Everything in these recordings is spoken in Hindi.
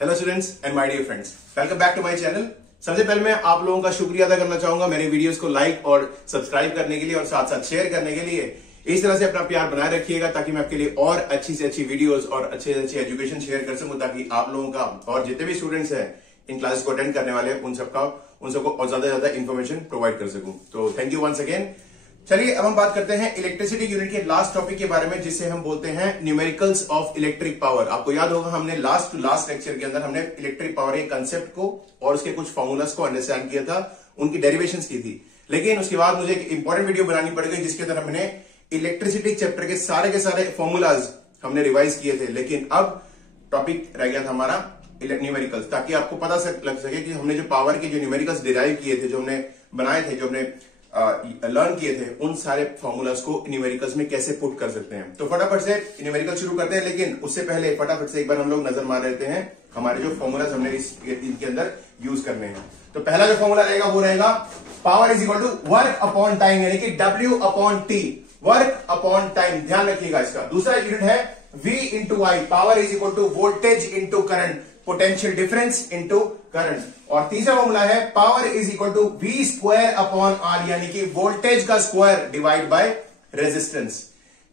Hello students and my dear friends, welcome back to my channel. सबसे पहले मैं आप लोगों का शुक्रिया अदा करना चाहूंगा मेरे वीडियोस को लाइक और सब्सक्राइब करने के लिए और साथ साथ शेयर करने के लिए। इस तरह से अपना प्यार बनाए रखिएगा ताकि मैं आपके लिए और अच्छी से अच्छी वीडियोस और अच्छे से अच्छी एजुकेशन शेयर कर सकूं, ताकि आप लोगों का और जितने भी स्टूडेंट्स हैं इन क्लासेस को अटेंड करने वाले उन सबको और ज्यादा इन्फॉर्मेशन प्रोवाइड कर सकूं। तो थैंक यू वंस अगेन। चलिए अब हम बात करते हैं इलेक्ट्रिसिटी यूनिट के लास्ट टॉपिक के बारे में, जिसे हम बोलते हैं न्यूमेरिकल्स ऑफ इलेक्ट्रिक पावर। आपको याद होगा हमने लास्ट लेक्चर के अंदर हमने इलेक्ट्रिक पावर के कंसेप्ट को और उसके कुछ फॉर्मूलास को अंडरस्टैंड किया था, उनकी डेरिवेशंस की थी। लेकिन उसके बाद मुझे एक इंपॉर्टेंट वीडियो बनानी पड़ गई जिसके अंदर हमने इलेक्ट्रिसिटी चैप्टर के सारे फॉर्मूलाज हमने रिवाइज किए थे। लेकिन अब टॉपिक रह गया था हमारा न्यूमेरिकल्स, ताकि आपको पता लग सके कि हमने जो पावर के जो न्यूमेरिकल्स डिराइव किए थे, जो हमने बनाए थे, जो हमने लर्न किए थे, उन सारे फॉर्मूलाज को न्यूमेरिकल्स में कैसे पुट कर सकते हैं। तो फटाफट से न्यूमेरिकल शुरू करते हैं, लेकिन उससे पहले फटाफट से एक बार हम लोग नजर मार लेते हैं हमारे जो फॉर्मूलाज हमने इनके अंदर यूज करने हैं। तो पहला जो फॉर्मूला रहेगा वो रहेगा power is equal to work upon time, यानी कि W upon T, work upon time, ध्यान रखिएगा इसका। दूसरा यूनिट है V into I, power is equal to voltage into current, potential difference into current. और तीसरा फॉर्मूला है power is equal to V square upon R, यानी कि वोल्टेज का स्क्वायर डिवाइड बाय रेजिस्टेंस।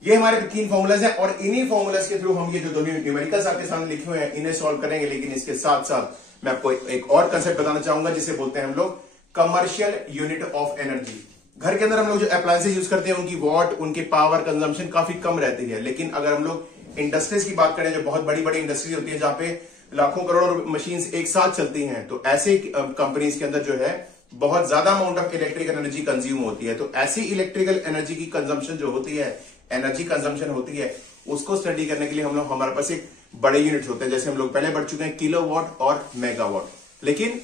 ये हमारे तीन फॉर्मूलाज हैं और इन्हीं फॉर्मूलाज के थ्रू हम ये जो दोनों न्यूमेरिकल्स आपके सामने लिखे हुए हैं इन्हें सॉल्व करेंगे। लेकिन इसके साथ साथ मैं आपको एक और कंसेप्ट बताना चाहूंगा जिसे बोलते हैं हम लोग कमर्शियल यूनिट ऑफ एनर्जी। घर के अंदर हम लोग जो अप्लायंसेस यूज करते हैं उनकी वॉट, उनके पावर कंजम्पशन काफी कम रहती है। लेकिन अगर हम लोग इंडस्ट्रीज की बात करें, जो बहुत बड़ी बड़ी इंडस्ट्रीज होती है जहां पे लाखों करोड़ों मशीन्स एक साथ चलती हैं, तो ऐसे कंपनीज के अंदर जो है बहुत ज्यादा amount of electrical energy consume होती है। तो ऐसी इलेक्ट्रिकल एनर्जी की कंजम्पशन जो होती है, एनर्जी कंजम्पशन होती है, उसको स्टडी करने के लिए हम लोग हमारे पास एक बड़े यूनिट होते हैं, जैसे हम लोग पहले बढ़ चुके हैं किलोवाट और मेगावाट। लेकिन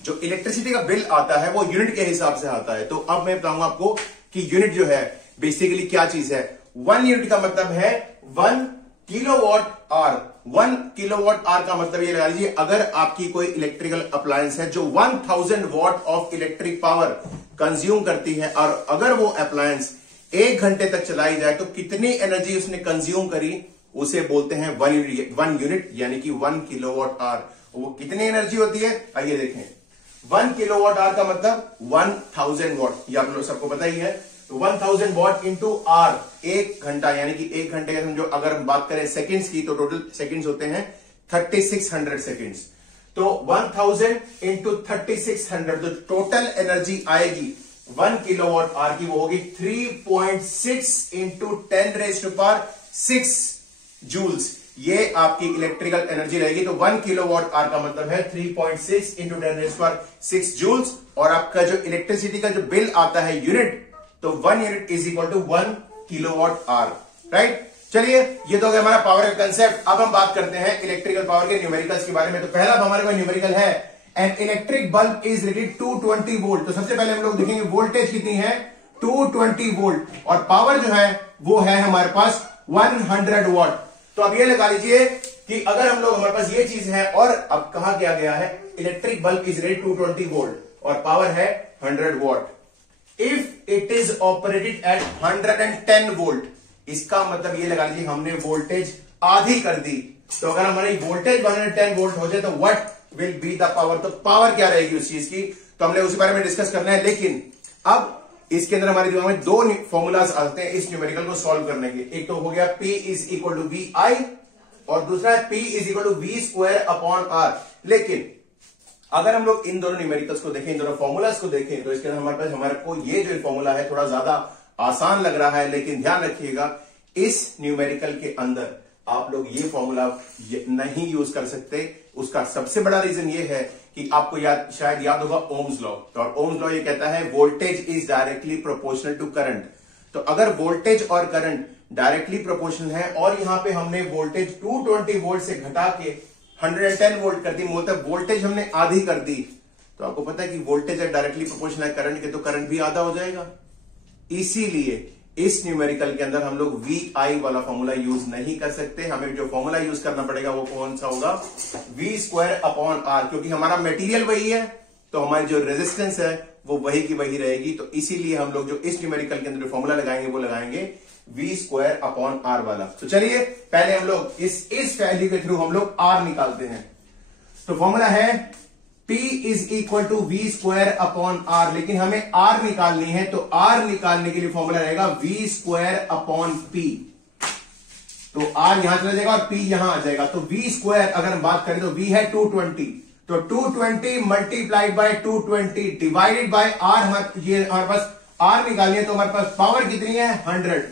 जो इलेक्ट्रिसिटी का बिल आता है वो यूनिट के हिसाब से आता है। तो अब मैं बताऊंगा आपको कि यूनिट जो है बेसिकली क्या चीज है। 1 यूनिट का मतलब है 1 किलोवाट आवर। 1 किलोवाट आवर का मतलब ये लगा लीजिए, अगर आपकी कोई इलेक्ट्रिकल अप्लायंस है जो 1000 what of electric power consume करती है, और अगर वो अप्लायंस 1 घंटे तक चलाई जाए तो कितनी एनर्जी उसने कंज्यूम करी, उसे बोलते हैं 1 यूनिट, यानी कि 1 किलोवाट आवर। वो कितनी एनर्जी होती है आइए देखें। 1 किलोवाट आवर का मतलब 1000 वॉट, ये आप लोग सबको पता ही है। तो 1000 वॉट इंटू आर, 1 घंटा, यानी कि 1 घंटे का समझो अगर हम बात करें सेकंड्स की, तो टोटल सेकंड्स होते हैं 3600 सेकंड्स। तो 1000 इंटू 3600, तो टोटल एनर्जी आएगी 1 किलोवाट आवर की, वो होगी 3.6 इंटू 10⁻⁶ जूल्स। ये आपकी इलेक्ट्रिकल एनर्जी रहेगी। तो 1 किलोवाट आवर का मतलब है 3.6 इंटू 10⁻⁶ जूल्स। और आपका जो इलेक्ट्रिसिटी का जो बिल आता है यूनिट, तो 1 unit is equal to 1 kilowatt hour, right. चलिए ये तो हो गया हमारा पावर का कंसेप्ट। अब हम बात करते हैं इलेक्ट्रिकल पावर के न्यूमेरिकल्स के बारे में। तो पहला हमारे पास न्यूमेरिकल है an electric bulb is rated 220 volt. तो सबसे पहले हम लोग देखेंगे वोल्टेज कितनी है, 220 वोल्ट, और पावर जो है वो है हमारे पास 100 वॉट। तो अब ये लगा लीजिए कि अगर हम लोग, हमारे पास ये चीज है, और अब कहा क्या गया है, electric bulb is rated 220 volt और पावर है 100 what. If it is operated at 110 volt, इसका मतलब ये लगा लीजिए हमने वोल्टेज आधी कर दी। तो अगर हमारी वोल्टेज 110 वोल्ट हो जाए तो what will be the power, तो पावर क्या रहेगी उस चीज की, तो हमने उसी बारे में डिस्कस करना है। लेकिन अब इसके अंदर हमारे दिमाग में 2 फॉर्मूलाज आते हैं इस न्यूमेरिकल को सॉल्व करने के। एक तो हो गया P is equal to V I, और दूसरा है P is equal to V square upon R. लेकिन अगर हम लोग इन दोनों न्यूमेरिकल्स को देखें, इन दोनों फॉर्मूलाज को देखें, तो इसके अंदर हमारे पास, हमारे को ये जो फॉर्मूला है थोड़ा ज्यादा आसान लग रहा है। लेकिन ध्यान रखिएगा इस न्यूमेरिकल के अंदर आप लोग ये फॉर्मूला नहीं यूज कर सकते। उसका सबसे बड़ा रीजन ये है कि आपको शायद याद होगा ओम्स लॉ, और ओम्स लॉ ये कहता है voltage is directly proportional to current. तो अगर वोल्टेज और करंट डायरेक्टली प्रोपोर्शनल है, और यहां पे हमने वोल्टेज 220 वोल्ट से घटा के 110 वोल्ट कर दी, मतलब वोल्टेज हमने आधी कर दी, तो आपको पता है कि वोल्टेज डायरेक्टली प्रोपोर्शनल है करंट के, तो करंट भी आधा हो जाएगा। इसीलिए इस न्यूमेरिकल के अंदर हम लोग वी आई वाला फॉर्मूला यूज नहीं कर सकते। हमें जो फॉर्मूला यूज करना पड़ेगा वो कौन सा होगा, V स्क्वायर अपॉन आर, क्योंकि हमारा मटेरियल वही है, तो हमारी जो रेजिस्टेंस है वो वही की वही रहेगी। तो इसीलिए हम लोग जो इस न्यूमेरिकल के अंदर फॉर्मूला लगाएंगे वो लगाएंगे V स्क्वायर अपॉन आर वाला। तो चलिए पहले हम लोग इस वैल्यू के थ्रू हम लोग R निकालते हैं। तो फॉर्मूला है P is equal to V square upon R, लेकिन हमें आर निकालनी है, तो आर निकालने के लिए फॉर्मूला रहेगा वी स्क्वायर अपॉन पी। तो आर यहां चला जाएगा और पी यहां आ जाएगा। तो वी स्क्वायर अगर हम बात करें तो वी है 220, तो 220 multiplied by 220 divided by R. हमारे पास आर निकालनी है, तो हमारे पास पावर कितनी है 100,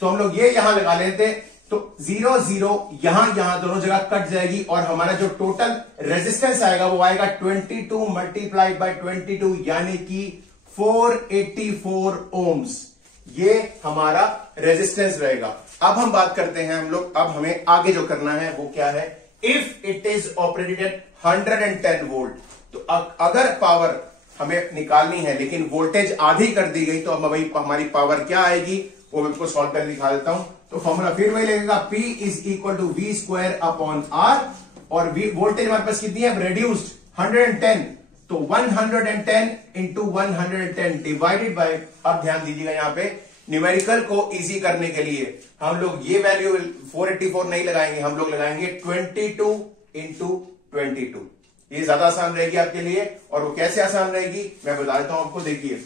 तो हम लोग ये यहां लगा लेते, तो 0 0 यहां दोनों जगह कट जाएगी और हमारा जो टोटल रेजिस्टेंस आएगा वो आएगा 22 मल्टीप्लाइड बाय 22 यानी कि 484 ओम्स। ये हमारा रेजिस्टेंस रहेगा। अब हम बात करते हैं हम लोग, अब हमें आगे जो करना है वो क्या है, if it is operated at 110 volt, तो अगर पावर हमें निकालनी है लेकिन वोल्टेज आधी कर दी गई, तो अब हमारी पावर क्या आएगी वो मैं आपको सॉल्व कर दिखा देता हूं। तो फॉर्मूला फिर वही लगेगा, P is equal to V square upon R, और वोल्टेज हमारे पास कितनी है रेड्यूस्ड 110, तो 110 इंटू 110 डिवाइडेड बाय, अब ध्यान दीजिएगा यहां पे न्यूमेरिकल को इजी करने के लिए हम लोग ये वैल्यू 484 नहीं लगाएंगे, हम लोग लगाएंगे 22 इंटू 22। ये ज्यादा आसान रहेगी आपके लिए। और वो कैसे आसान रहेगी मैं बता देता हूं आपको। देखिए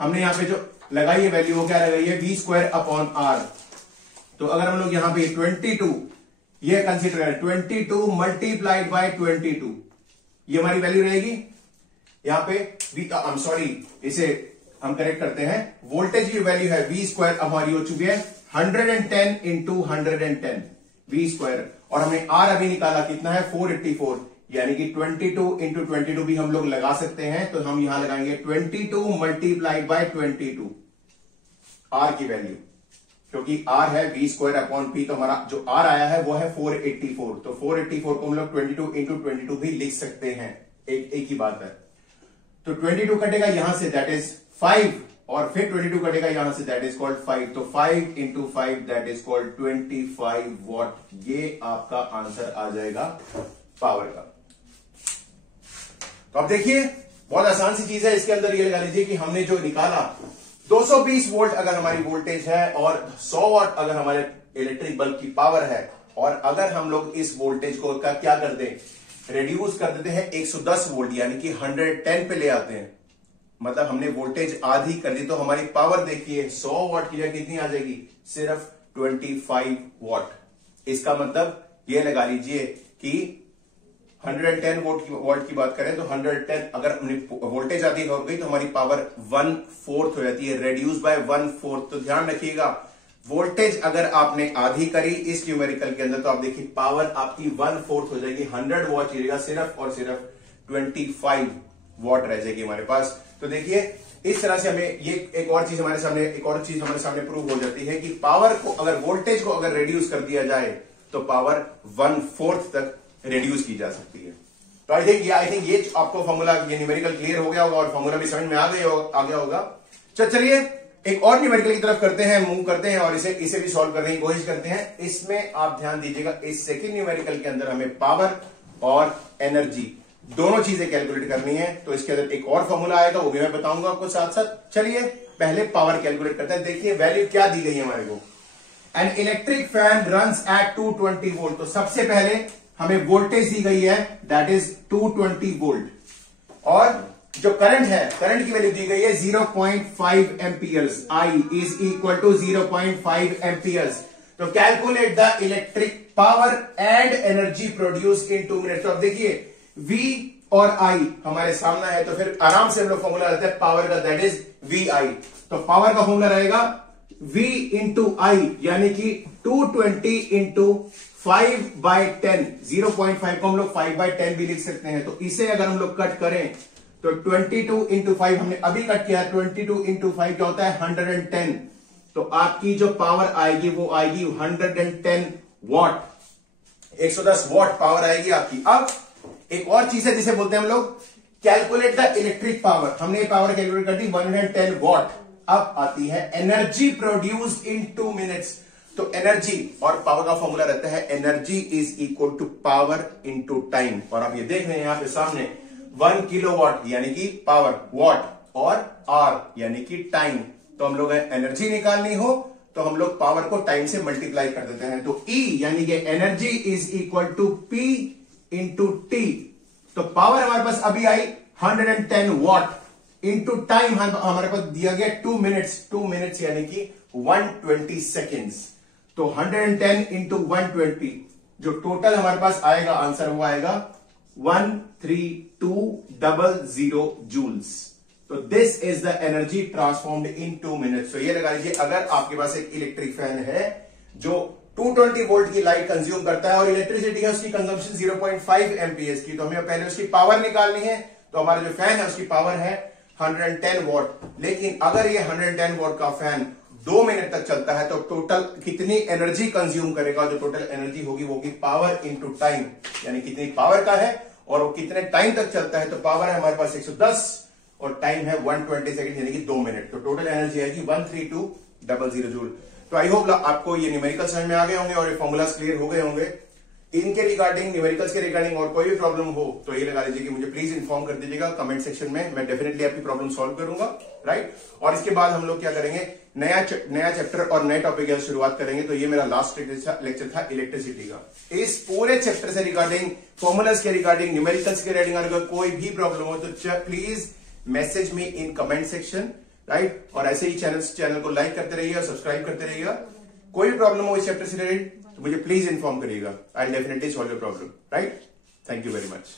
हमने यहां पे जो लगाई है वैल्यू वो क्या लगाई है, वी स्क्वायर अपॉन आर। तो अगर हम लोग यहां पे 22 ये कंसीडर करें, 22 मल्टीप्लाइड बाय 22, ये हमारी वैल्यू रहेगी। यहां पे आई एम सॉरी, इसे हम करेक्ट करते हैं, वोल्टेज की वैल्यू है वी स्क्वायर, हमारी हो चुकी है 110 इंटू 110 वी स्क्वायर, और हमने आर अभी निकाला कितना है 484, यानी कि 22 इंटू 22 भी हम लोग लगा सकते हैं। तो हम यहां लगाएंगे 22 मल्टीप्लाइड बाय 22 आर की वैल्यू, क्योंकि आर है वी स्क्वायर अपॉन पी, तो हमारा जो आर आया है वो है 484, तो 484 को हम लोग 22 इंटू 22 भी लिख सकते हैं, एक ही बात है। तो 22 कटेगा यहां से, दैट इज 5, और फिर 22 कटेगा यहां से, दैट इज कॉल्ड 5, तो 5 into 5 that is called 25 what. ये आपका आंसर आ जाएगा पावर का। तो अब देखिए बहुत आसान सी चीज है, इसके अंदर ये लगा लीजिए कि हमने जो निकाला 220 वोल्ट अगर हमारी वोल्टेज है और 100 वाट अगर हमारे इलेक्ट्रिक बल्ब की पावर है, और अगर हम लोग इस वोल्टेज को क्या कर दें, रिड्यूस कर देते हैं 110 वोल्ट यानी कि 110 पे ले आते हैं, मतलब हमने वोल्टेज आधी कर दी, तो हमारी पावर देखिए 100 वाट की जगह कितनी आ जाएगी, सिर्फ 25 वाट। इसका मतलब ये लगा लीजिए कि 110 वोल्ट की बात करें तो 110 अगर वोल्टेज आधी हो गई तो हमारी पावर 1/4 हो जाती है, रेड्यूस बाय 1/4। तो ध्यान रखिएगा वोल्टेज अगर आपने आधी करी इस न्यूमेरिकल के अंदर, तो आप देखिए पावर आपकी 1/4 हो जाएगी, 100 वॉट की जगह सिर्फ और सिर्फ 25 वॉट रह जाएगी हमारे पास। तो देखिए इस तरह से हमें ये एक और चीज हमारे सामने प्रूव हो जाती है कि पावर को अगर वोल्टेज को अगर रिड्यूस कर दिया जाए तो पावर 1/4 तक रिड्यूस की जा सकती है। तो आई थिंक ये आपको फॉर्मूला, ये न्यूमेरिकल क्लियर हो गया होगा और फॉर्मूला भी समझ में आ गया होगा। चलिए एक और न्यूमेरिकल की तरफ करते हैं, मूव करते हैं और इसे भी सॉल्व करने की कोशिश करते हैं। इसमें आप ध्यान दीजिएगा, इस सेकंड न्यूमेरिकल के अंदर हमें पावर और एनर्जी दोनों चीजें कैलकुलेट करनी है। तो इसके अंदर एक और फॉर्मूला आएगा, वो भी मैं बताऊंगा आपको साथ साथ। चलिए पहले पावर कैलकुलेट करते हैं। देखिए वैल्यू क्या दी गई है हमारे को, an electric fan runs at 220 volt. तो सबसे पहले हमें वोल्टेज दी गई है दैट इज 220 वोल्ट, और जो करंट है, करंट की वैल्यू दी गई है 0.5 amperes. I is equal to 0.5 amperes. तो calculate the electric power and energy produce in 2 minutes. तो अब देखिए V और I हमारे सामने है, तो फिर आराम से हम लोग फॉर्मूला रहता है पावर का, दैट इज VI। तो पावर का फॉर्मूला रहेगा V इंटू I, यानी कि 220 इंटू 5/10, 0.5 को हम लोग 5/10 भी लिख सकते हैं। तो इसे अगर हम लोग कट करें तो 22 इंटू 5 हमने अभी कट किया, 22 इंटू 5 क्या होता है 110। तो आपकी जो पावर आएगी वो आएगी 110 वॉट, 110 वॉट पावर आएगी आपकी। अब एक और चीज है जिसे बोलते हैं हम लोग कैलकुलेट द इलेक्ट्रिक पावर। हमने ये पावर कैलकुलेट कर दी 110 वॉट। अब आती है एनर्जी प्रोड्यूस्ड इन 2 मिनट्स। तो एनर्जी और पावर का फॉर्मूला रहता है energy is equal to power into time. और आप ये देख रहे हैं यहां पे सामने 1 किलोवाट यानी कि पावर, वॉट, और आर यानी कि टाइम। तो हम लोग एनर्जी निकालनी हो तो हम लोग पावर को टाइम से मल्टीप्लाई कर देते हैं। तो E यानी कि energy is equal to P into T. तो पावर हमारे पास अभी आई 110 वॉट इंटू टाइम हमारे पास दिया गया 2 मिनट्स यानी कि 120 सेकेंड्स। तो 110 इंटू 120 जो टोटल हमारे पास आएगा आंसर वो आएगा 13200 जूल्स। तो this is the energy transformed in 2 minutes. तो ये लगा लीजिए अगर आपके पास एक इलेक्ट्रिक फैन है जो 220 वोल्ट की लाइट कंज्यूम करता है और इलेक्ट्रिसिटी है उसकी कंजम्पशन 0.5 एमपीएस की, तो हमें पहले उसकी पावर निकालनी है। तो हमारा जो फैन है उसकी पावर है 110 वॉट। लेकिन अगर ये 110 वॉट का फैन 2 मिनट तक चलता है तो टोटल कितनी एनर्जी कंज्यूम करेगा, जो टोटल एनर्जी होगी वो होगी पावर इंटू टाइम, यानी कितनी पावर का है और वो कितने टाइम तक चलता है। तो पावर है हमारे पास 110 और टाइम है 120 सेकंड यानी कि 2 मिनट। तो टोटल एनर्जी आएगी 13200 जूल। तो आई होप आपको ये न्यूमेरिकल समझ में आ गए होंगे और ये फॉर्मूलाज क्लियर हो गए होंगे। इनके रिगार्डिंग न्यूमेरिकल्स के रिगार्डिंग और कोई भी प्रॉब्लम हो तो ये लगा लीजिए कि मुझे प्लीज इन्फॉर्म कर दीजिएगा कमेंट सेक्शन में, मैं डेफिनेटली आपकी प्रॉब्लम सॉल्व करूंगा, राइट। और इसके बाद हम लोग क्या करेंगे, नया चैप्टर और नए टॉपिक की शुरुआत करेंगे। तो ये मेरा लास्ट लेक्चर था इलेक्ट्रिसिटी का। इस पूरे चैप्टर से रिगार्डिंग, फॉर्मूलाज के रिगार्डिंग, न्यूमेरिकल्स के रिगार्डिंग अगर कोई भी प्रॉब्लम हो तो please message me in comment section, right. और ऐसे ही चैनल को लाइक करते रहिएगा, सब्सक्राइब करते रहिएगा। कोई भी प्रॉब्लम हो इस चैप्टर से रिलेटेड तो मुझे प्लीज इन्फॉर्म करिएगा, I will definitely solve your problem, right. Thank you very much.